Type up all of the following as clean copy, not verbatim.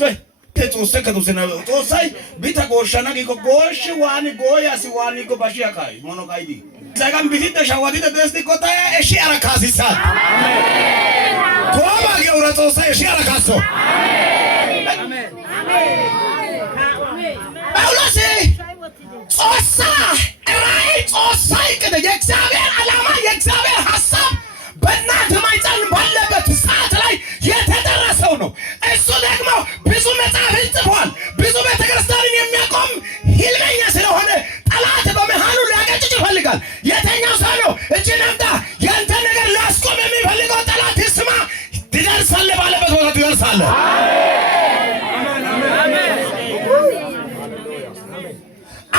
ቆይ ተጾሰ ከዶሰና ጾሳይ ቢታጎሻና ጎሽ ዋኒ ጎያሲ ዋኒ ጎባሺ ያካይ ሞኖካይዲ ዛጋም ቢቲት ተሻዋዲ ተደስቲ ቆጣ እሺ አራካሲሳ አሜን ኮባ ገውራ ጾሳ እሺ አራካሶ አሜን ጳውሎስ ጾሳ ራይ ጾሳ ይከደ የእግዚአብሔር ዓላማ የእግዚአብሔር ሐሳብ በእናንተ ማይጸን ባለበት ሰዓት ላይ የተደረሰው ነው። እሱ ደግሞ ብዙ መጽሐፍ ጽፏል። ብዙ ቤተክርስቲያንን የሚያቆም ህልመኛ ስለሆነ ጠላት በመሃሉ ሊያቀጭጭ ይፈልጋል። የተኛው ሰው ነው እጅን አምጣ ያንተ ነገር ላስቆም የሚፈልገው ጠላት ይስማ። ትደርሳለህ ባለበት ቦታ ትደርሳለህ።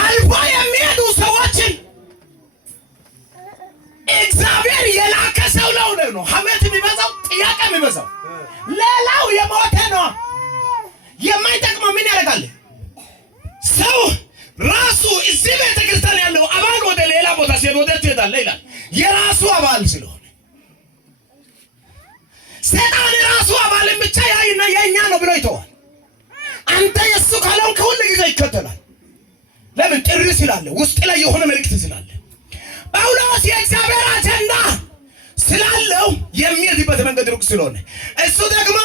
አልፎ የሚሄዱ ሰዎችን እግዚአብሔር የላከ ሰው ነው። ሐሜት የሚበዛው ጥያቄ የሚበዛው ሌላው የሞተ ነው። የማይጠቅመው ምን ያደርጋል? ሰው ራሱ እዚህ ቤተክርስቲያን ያለው አባል ወደ ሌላ ቦታ ሲሄድ ወደ ትሄዳለህ ይላል። የራሱ አባል ስለሆነ ሰይጣን ራሱ አባልን ብቻ ያይና የኛ ነው ብሎ ይተዋል። አንተ የሱ ካለው ከሁሉ ጊዜ ይከተላል። ለምን? ጥሪ ስላለ ውስጥ ላይ የሆነ መልእክት ስላለ ጳውሎስ የእግዚአብሔር አጀንዳ ስላለው የሚሄድበት መንገድ ሩቅ ስለሆነ እሱ ደግሞ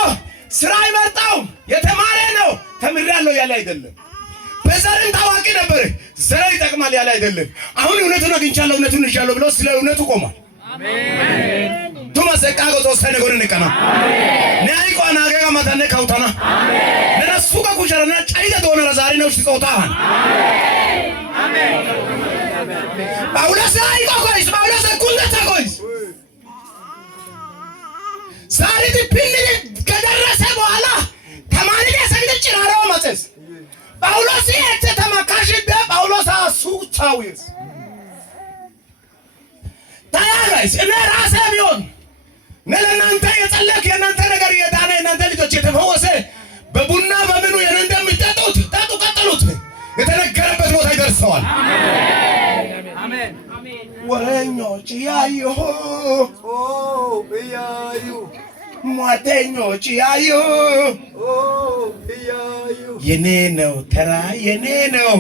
ስራ አይመርጣውም። የተማረ ነው። ተምሬያለሁ ያለ አይደለም። በዘርን ታዋቂ ነበር። ዘር ይጠቅማል ያለ አይደለም። አሁን እውነቱን አግኝቻለሁ እውነቱን ይሻለው ብሎ ስለ እውነቱ ቆሟል። አሜን ቱማሰቃ ጎቶሰነ ጎነ ነቀና አሜን ነይ ቆና ገጋ ማታነ ካውታና አሜን ለነሱ ከኩሸረና ጫይደ ዶነ ዛሬ ነው ሲጾታን አሜን ጳውሎስ አይቆይስ ጳውሎስ ኩንደታ ቆይስ ዛሬ ዲፒኒ ከደረሰ በኋላ ተማሪ ለሰግድ ጭራራው ማጽስ ጳውሎስ የተተማካሽ ጳውሎስ አሱቻዊስ ታያጋይስ እኔ ራሴ ቢሆን ለእናንተ የጸለክ የእናንተ ነገር የዳነ የእናንተ ልጆች የተፈወሰ በቡና በምኑ የእናንተ የሚጠጡት ጠጡ ቀጥሉት የተነገረበት ቦታ ይደርሰዋል። አሜን አሜን ወረኞች ያዩ ያዩ ሟተኞች ያዩ ያዩ የኔ ነው ተራ የኔ ነው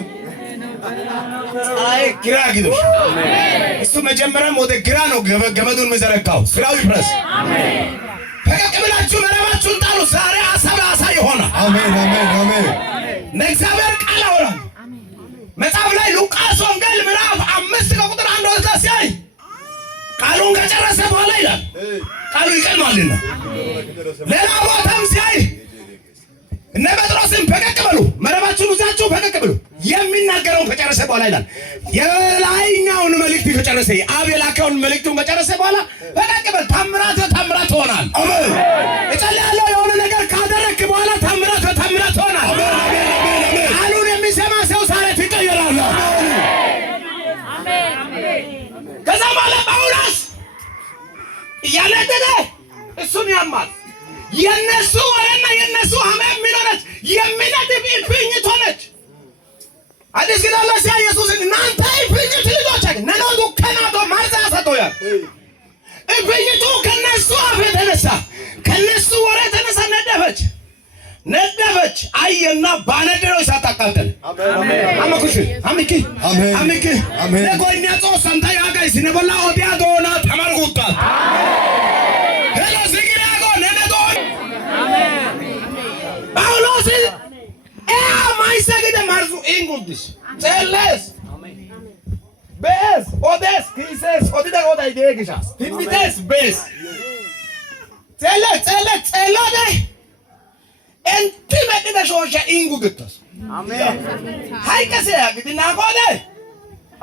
አይ ግራ ግዱ እሱ መጀመሪያም ወደ ግራ ነው ገመዱን መዘረጋው ስራው ይፍረስ። አሜን ፈቀቅ ብላችሁ መረባችሁን ጣሉ። ዛሬ አሳ ይሆናል። አሜን አሜን አሜን ለእግዚአብሔር ቃል አወራለሁ። መጽሐፍ ላይ ሉቃስ ወንጌል ምዕራፍ 5 ቁጥር 1 ወደ ሲያይ ቃሉን ከጨረሰ በኋላ ይላል ቃሉ ይቀድማልና ሌላ ቦታም ሲያይ እነ ጴጥሮስን ፈቀቅ በሉ መረባችሁን ይዛችሁ ፈቀቅ በሉ የሚናገረውን ከጨረሰ በኋላ ይላል የላይኛውን መልእክት ከጨረሰ አብ የላከውን መልእክቱን ከጨረሰ በኋላ ፈቀቅ በል ታምራት ሆናል። አሜን እጸልያለሁ የሆነ ነገር ካደረክ በኋላ ታምራት ሆናል። አሜን አሜን ቃሉን የሚሰማ ሰው ሳይት ይቀየራል። አሜን አሜን ከዛ በኋላ ጳውሎስ ያለደደ እሱን ያማል የነሱ ወረና የነሱ ሐሜት ምንነት የሚነጥብ ኢንፊኒት ሆነች። አዲስ ኪዳን ላይ ኢየሱስ እናንተ ኢንፊኒት ልጆች ነናዱ ከናዶ ማርዛ ሰጠያ ኢንፊኒቱ ከነሱ አፍ የተነሳ ከነሱ ወረ የተነሳ ነደፈች አየና ባነደረው ሳታቃጠል አሜን አመኩሽ አሚኪ አሜን አሚኪ አሜን ለጎኛ ጾሰንታ ያጋይስ ነበላ ኦዲያ ዶና ተማርጉታ ሄሎ ዝግራጎ ነነዶ አሜን ጳውሎስ ማይሰግደ ማርዙ ኢንጉዲስ ጸለስ አሜን ቤስ ኦዴስ ኪሰስ ኦዲዳ ኦዳ ይደግሻስ ቲሚቴስ ቤስ ጸለደ እንቲ መጥደ ሾሻ ኢንጉግተስ አሜን ሃይከሰ ያግድና ቆደ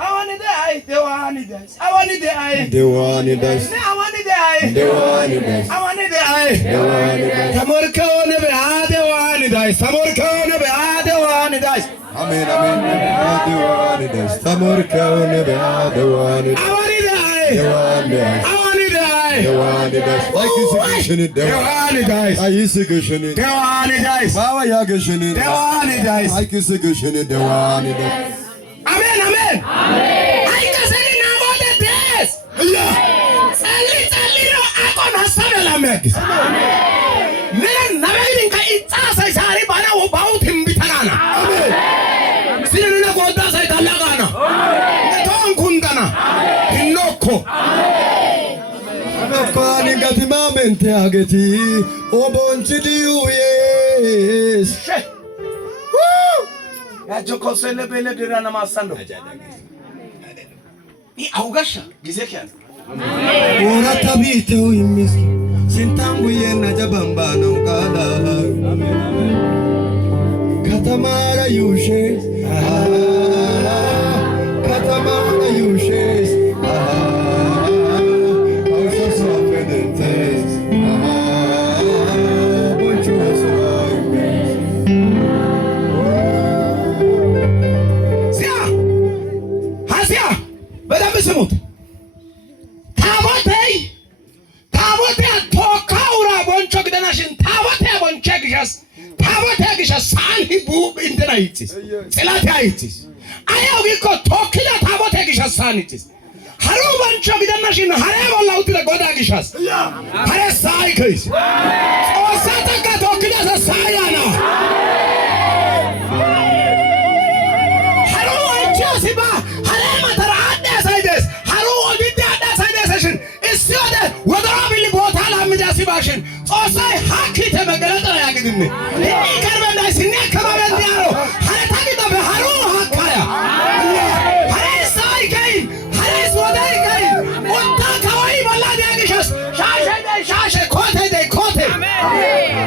አዋንደ አይ ደዋንደስ አዋንደ አይ ደዋንደስ አዋንደ አይ ደዋንደስ አዋንደ አይ ደዋንደስ ተመርከውን በአደዋንደስ ተመርከውን በአደዋንደስ አሜን አሜን አደዋንደስ ተመርከውን በአደዋንደስ አዋንደ አይ ደዋንደስ Dewanidas, Aikisgishini, Dewanidas, Aikisgishini, Dewanidas, Baba Yagishini, Dewanidas, Aikisgishini, Dewanidas. Amen, amen. Amen. Aikasini namode des. Allah. Sali no akon hasana lamek. Amen. Men nabedin ka itsa sai sari bana mente ageti obonchi diues ya jokosele bele dirana masando ni augasha gizekyan ora tabite uimiski sintangu yena jabamba nongala katamara yushes katamara yushes ስሙት ታቦቴ ቶካውራ ቦንቾ ግደናሽን ታቦቴ ቦንቼ ግሻስ ታቦቴ ግሻስ ሳንሂቡ እንትና ይቺስ ጽላቴ አይቺስ አያው ቢኮ ቶክላ ታቦቴ ግሻስ ሳንቺስ ሀሩ ቦንቾ ግደናሽን ሀሬ ቦላውት ለጎዳ ግሻስ ሀሬ ሳይክስ ኦሳተካ ቶክላ ሳያና ሀሩ አንቺ ሲባ ሀሬ ማተራ ሲወደ ወደራብሊ ቦታ ላምጃሲ ባሽን ጾሳይ ሀኪ ተመገለጠ ያግግን ይቀርበና ሲኔ ከማለት ያለው ሀረታቂ በሃሩ ሀካያ ሀሬሳይ ገይ ሀሬስ ወዳይ ገይ ወጣ ከወይ በላድ ያግሽስ ሻሸ ኮቴ ደ ኮቴ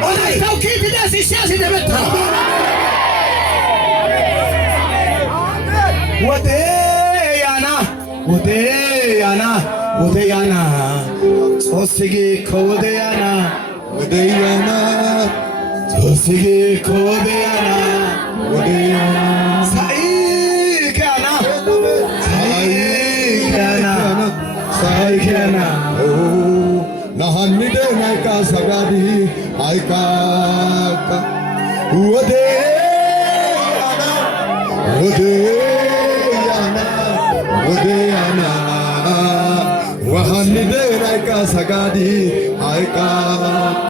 ወዳይ ተውኪት ደስ ሲያሲ ደበታ ወደያና ሶስጊ ኮወደያና ወደያና ሶስጊ ኮወደያና ወደያና ሳይካና nahanide naika sagadi aikaka Odeyana wahanide naika sagadi aikaka